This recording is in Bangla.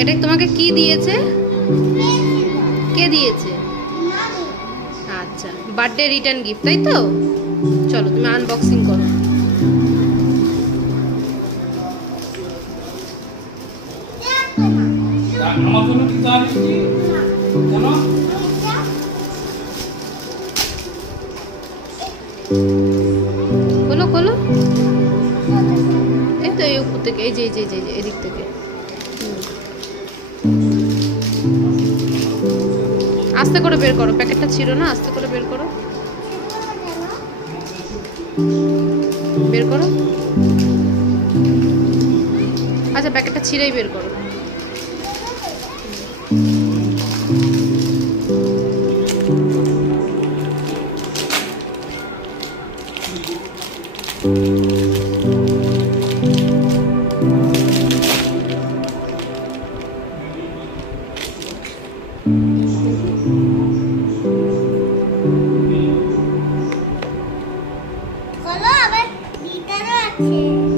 এটা তোমাকে কি দিয়েছে? কে দিয়েছে? আচ্ছা, বার্থডে রিটার্ন গিফট, তাই তো? চলো তুমি আনবক্সিং করো। আমার জন্য কি চা দিচ্ছি কেন? খোলো খোলো, এই তো এই উপর থেকে, এই যে এই যে এই যে এদিক থেকে। আস্তে করে বের করো, প্যাকেটটা ছিল না, আস্তে করে বের করো, বের করো। আচ্ছা, প্যাকেটটা ছিঁড়েই বের করো। আবার গিটারও আছে।